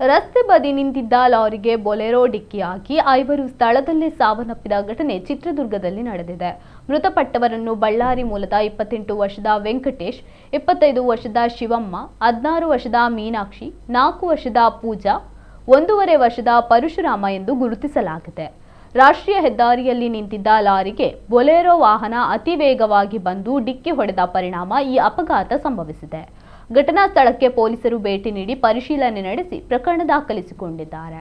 ರಸ್ತೆ ಬದಿ ನಿಂತಿದ್ದ ಲಾರಿಗೆ ಬೊಲೆರೋ ಡಿಕ್ಕಿಯಾಗಿ 5 ಸ್ಥಳದಲ್ಲೇ ಸಾವನ್ನಪ್ಪಿದ ಘಟನೆ ಚಿತ್ರದುರ್ಗದಲ್ಲಿ ನಡೆದಿದೆ. ಮೃತಪಟ್ಟವರನ್ನು ಬಳ್ಳಾರಿ ಮೂಲದ 28 ವರ್ಷದ ವೆಂಕಟೇಶ್, 25 ವರ್ಷದ ಶಿವಮ್ಮ, 16 ವರ್ಷದ ಮೀನಾಕ್ಷಿ, 4 ವರ್ಷದ ಪೂಜಾ, 1.5 ವರ್ಷದ ಪರಶುರಾಮ ಎಂದು ಗುರುತಿಸಲಾಗಿದೆ. ರಾಷ್ಟ್ರೀಯ ಹೆದ್ದಾರಿಯಲ್ಲಿ ನಿಂತಿದ್ದ ಲಾರಿಗೆ ಬೊಲೆರೋ ವಾಹನ ಅತಿ ವೇಗವಾಗಿ ಬಂದು ಡಿಕ್ಕಿ ಹೊಡೆದ ಪರಿಣಾಮ ಈ ಅಪಘಾತ ಸಂಭವಿಸಿದೆ. ಘಟನಾ ಸ್ಥಳಕ್ಕೆ ಪೊಲೀಸರು ಭೇಟಿ ನೀಡಿ ಪರಿಶೀಲನೆ ನಡೆಸಿ ಪ್ರಕರಣ ದಾಖಲಿಸಿಕೊಂಡಿದ್ದಾರೆ.